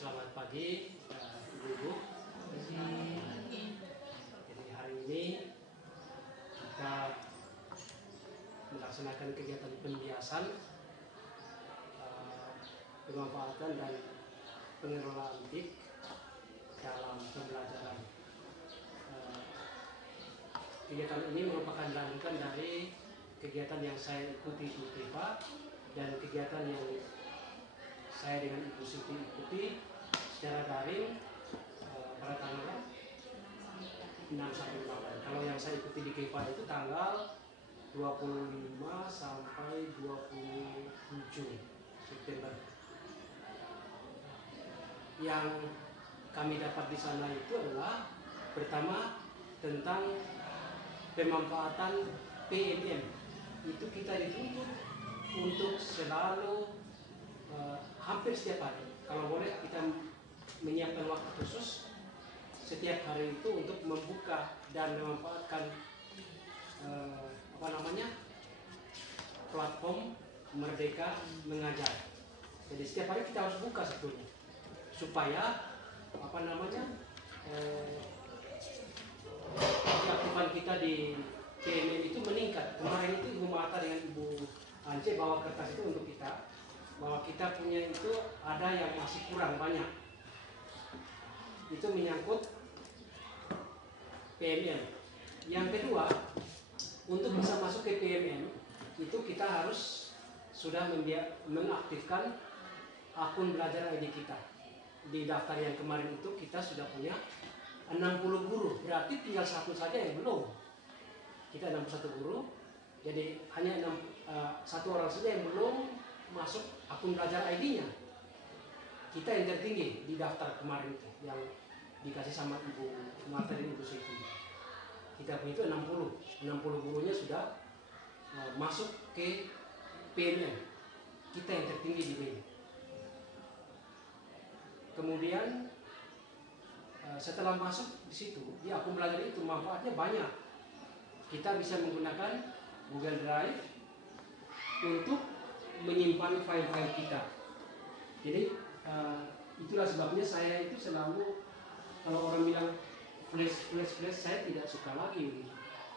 Selamat pagi, Ibu-ibu. Jadi hari ini kita melaksanakan kegiatan pembiasan, pemanfaatan dan pengelolaan TIK dalam pembelajaran. Kegiatan ini merupakan lanjutan dari kegiatan yang saya ikuti di KEPA dan kegiatan yang saya dengan Ibu Siti ikuti secara daring pada tanggal 6 sampai 8. Kalau yang saya ikuti di KEPA itu tanggal 25 sampai 27 September. Yang kami dapat di sana itu adalah pertama tentang pemanfaatan PMM. Itu kita dituntut untuk selalu hampir setiap hari, kalau boleh kita menyiapkan waktu khusus setiap hari itu untuk membuka dan memanfaatkan platform Merdeka Mengajar. Jadi setiap hari kita harus buka sebetulnya supaya keaktifan kita di PMM itu meningkat. Kemarin itu Ibu Mata dengan Ibu Ance bawa kertas itu untuk kita, bahwa kita punya itu ada yang masih kurang banyak. Itu menyangkut PMM. Yang kedua, untuk bisa masuk ke PMM itu kita harus sudah mengaktifkan akun belajar ID kita. Di daftar yang kemarin itu kita sudah punya 60 guru, berarti tinggal satu saja yang belum. Kita 61 guru, jadi hanya satu orang saja yang belum masuk akun belajar ID-nya. Kita yang tertinggi di daftar kemarin itu, yang dikasih sama Ibu Marta dan Ibu Siti. Kita punya itu 60 gurunya sudah masuk ke PMM. Kita yang tertinggi di BIN. Kemudian setelah masuk di situ, di akun belajar itu manfaatnya banyak. Kita bisa menggunakan Google Drive untuk menyimpan file-file kita. Jadi itulah sebabnya saya itu selalu, kalau orang bilang flash, saya tidak suka lagi,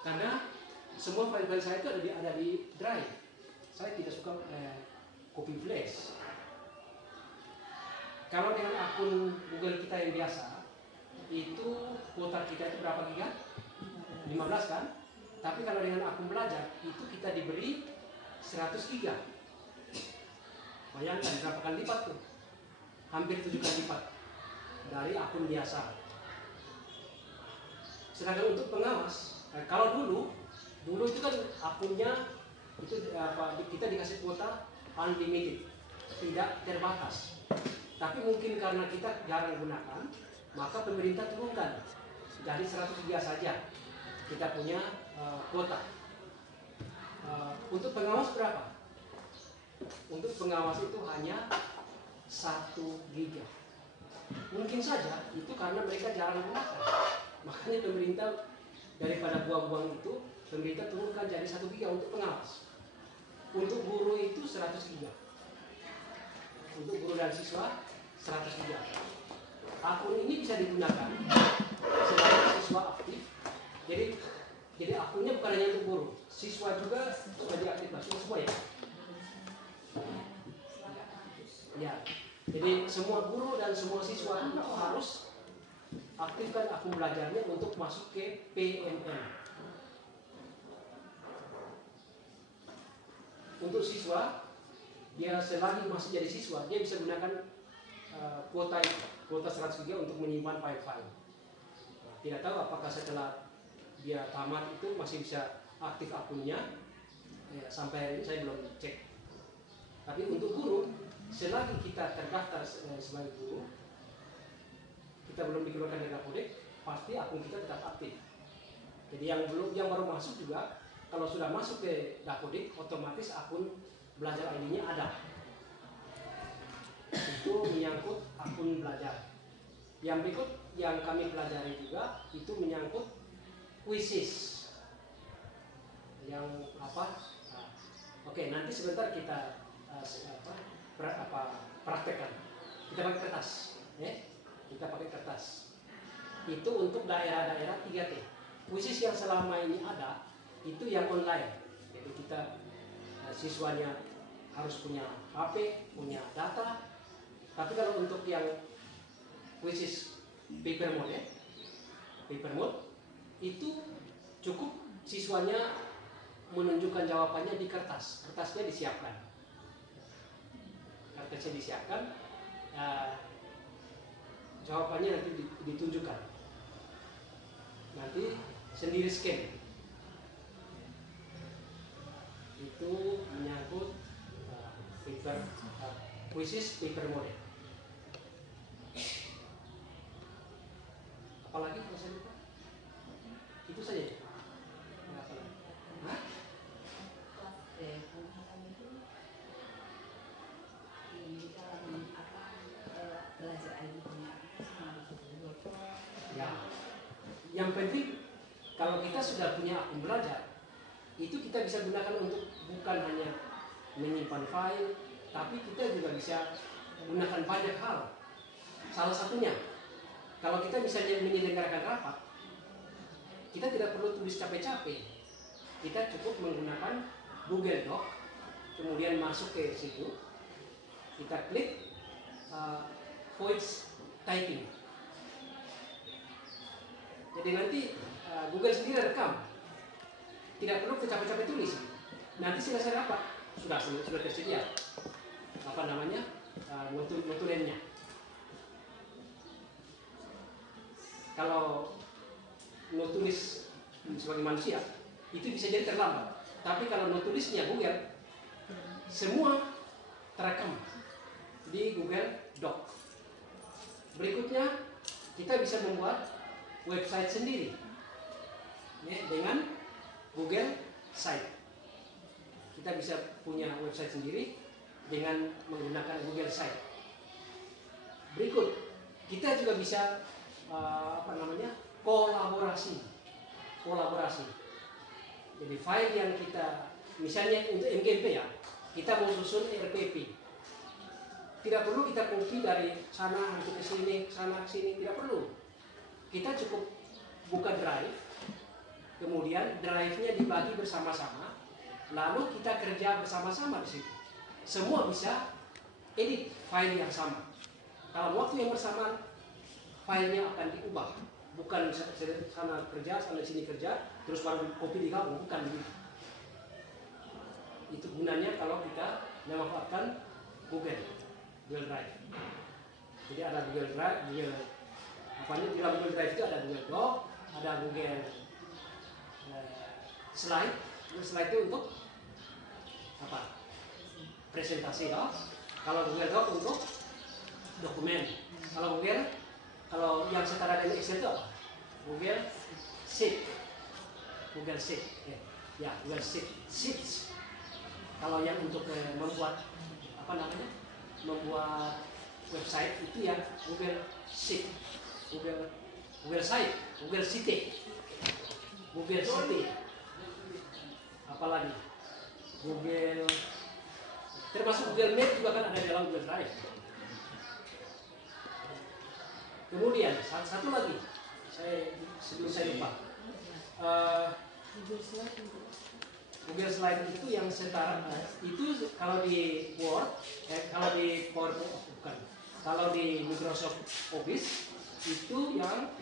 karena semua file-file saya itu ada di Drive. Saya tidak suka copy flash. Kalau dengan akun Google kita yang biasa, itu kuota kita itu berapa giga? 15 kan? Tapi kalau dengan akun belajar, itu kita diberi 100 giga. Bayangkan berapa kali lipat tuh? Hampir 7 kali lipat dari akun biasa. Sedangkan untuk pengawas, kalau dulu itu kan akunnya itu kita dikasih kuota unlimited, tidak terbatas. Tapi mungkin karena kita jarang gunakan, maka pemerintah turunkan jadi 100 giga saja kita punya kuota. Untuk pengawas berapa? Untuk pengawas itu hanya 1 giga. Mungkin saja itu karena mereka jarang gunakan. Makanya pemerintah daripada buang-buang itu, pemerintah turunkan jadi 1 giga untuk pengawas. Untuk guru itu 100 giga. Untuk guru dan siswa 100 giga. Akun ini bisa digunakan selama siswa aktif. Jadi akunnya bukan hanya untuk guru, siswa juga sudah diaktifkan semua ya. Ya, jadi semua guru dan semua siswa itu harus aktifkan akun belajarnya untuk masuk ke PMM. Untuk siswa, dia selagi masih jadi siswa, dia bisa gunakan kuota 100 GB untuk menyimpan file-file. Tidak tahu apakah setelah dia tamat itu masih bisa aktif akunnya. Sampai hari ini saya belum cek. Tapi untuk guru, selagi kita terdaftar sebagai guru, kita belum dikeluarkan dari Dapodik, pasti akun kita tetap aktif. Jadi yang baru masuk juga, kalau sudah masuk ke Dapodik, otomatis akun belajar ID-nya ada. Itu menyangkut akun belajar. Yang berikut yang kami pelajari juga itu menyangkut quizzes. Yang apa? Oke, nanti sebentar kita praktekkan. Kita pakai kertas. kita pakai kertas. Itu untuk daerah-daerah 3T. Khusus yang selama ini ada itu yang online. Jadi kita siswanya harus punya HP, punya data. Tapi kalau untuk yang khusus paper mode itu cukup siswanya menunjukkan jawabannya di kertas. Kertasnya disiapkan. Jawabannya nanti ditunjukkan. Nanti sendiri scan. Itu menyangkut khusus paper mode. Apalagi kalau saya lupa? Itu saja. Apa lagi? Hah? Ya, yang penting kalau kita sudah punya akun belajar, itu kita bisa gunakan untuk bukan hanya menyimpan file, tapi kita juga bisa gunakan banyak hal. Salah satunya, kalau kita misalnya menyelenggarakan rapat, kita tidak perlu tulis capek-capek. Kita cukup menggunakan Google Doc, kemudian masuk ke situ, kita klik voice typing. Jadi nanti Google sendiri rekam, tidak perlu capek-capek tulis. Nanti selesai rapat sudah tersedia notulennya. Kalau nutulis sebagai manusia itu bisa jadi terlambat. Tapi kalau nutulisnya Google, semua terekam di Google Doc. Berikutnya kita bisa membuat website sendiri dengan Google Site. Kita bisa punya website sendiri dengan menggunakan Google Site. Berikut, kita juga bisa kolaborasi. Jadi file yang kita, misalnya untuk MGP ya, kita mau susun RPP. Tidak perlu kita copy dari sana ke sini, sana ke sini, tidak perlu. Kita cukup buka drive, kemudian drive-nya dibagi bersama-sama, lalu kita kerja bersama-sama di situ. Semua bisa edit file yang sama. Dalam waktu yang bersamaan, filenya akan diubah. Bukan sana kerja, sana sini kerja, terus baru copy digabung, bukan begitu. Itu gunanya kalau kita memanfaatkan Google Drive. Jadi ada Google Drive, di dalam Google Drive itu ada Google Doc, ada Google Slide. Google Slide itu untuk apa? Presentasi toh. Kalau Google Doc untuk dokumen. Kalau yang setara dengan Excel itu apa? Google Sheet. Google Sheets. Kalau yang untuk membuat membuat website itu ya Google Sheet, Google Site, Google City, apalagi Google, termasuk Google Map juga kan ada dalam Google Drive. Kemudian satu lagi, sebelum saya lupa, Google Slide itu yang setara, itu kalau di Word, kalau di PowerPoint bukan, kalau di Microsoft Office itu yang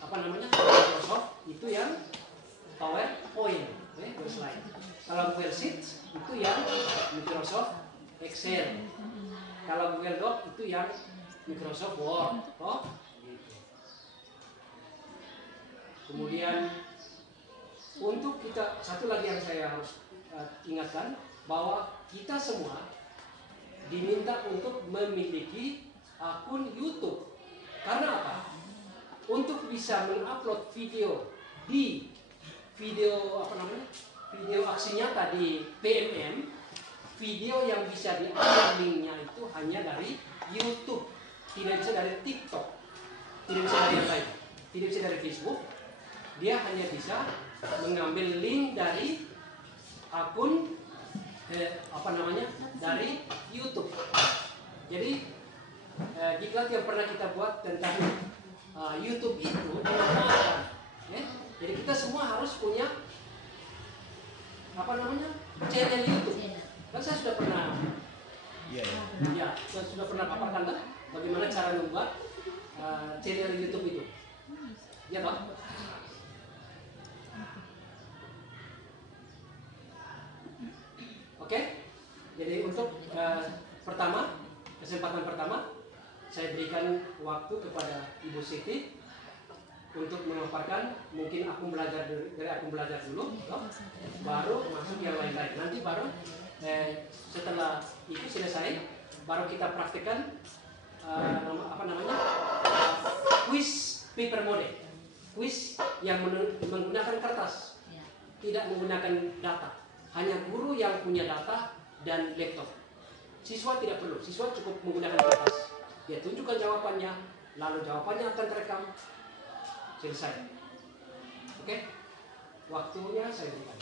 Microsoft itu yang PowerPoint, Google Slide. Kalau Google Sheets itu yang Microsoft Excel. Kalau Google Doc itu yang Microsoft Word, gitu. Kemudian untuk kita, satu lagi yang saya harus ingatkan, bahwa kita semua diminta untuk memiliki akun YouTube. Karena apa? Untuk bisa mengupload video di video aksi nyata di PMM, video yang bisa diambil linknya itu hanya dari YouTube, tidak bisa dari TikTok, tidak bisa dari yang lain, tidak bisa dari Facebook. Dia hanya bisa mengambil link dari akun dari YouTube. Jadi diklat yang pernah kita buat tentang YouTube itu bermanfaat. Ya? Jadi kita semua harus punya channel YouTube. Kan saya sudah pernah, saya sudah pernah paparkan kan bagaimana cara membuat channel YouTube itu. Ya Pak. Oke. Jadi untuk kesempatan pertama saya berikan waktu kepada Ibu Siti untuk memaparkan. Mungkin aku belajar dari aku belajar dulu, baru masuk yang lain-lain. Nanti baru setelah itu selesai, baru kita praktekkan quiz paper mode, quiz yang menggunakan kertas, tidak menggunakan data. Hanya guru yang punya data dan laptop. Siswa tidak perlu, siswa cukup menggunakan kertas. Dia tunjukkan jawabannya, lalu jawabannya akan terekam. Selesai. Oke? Waktunya saya berikan.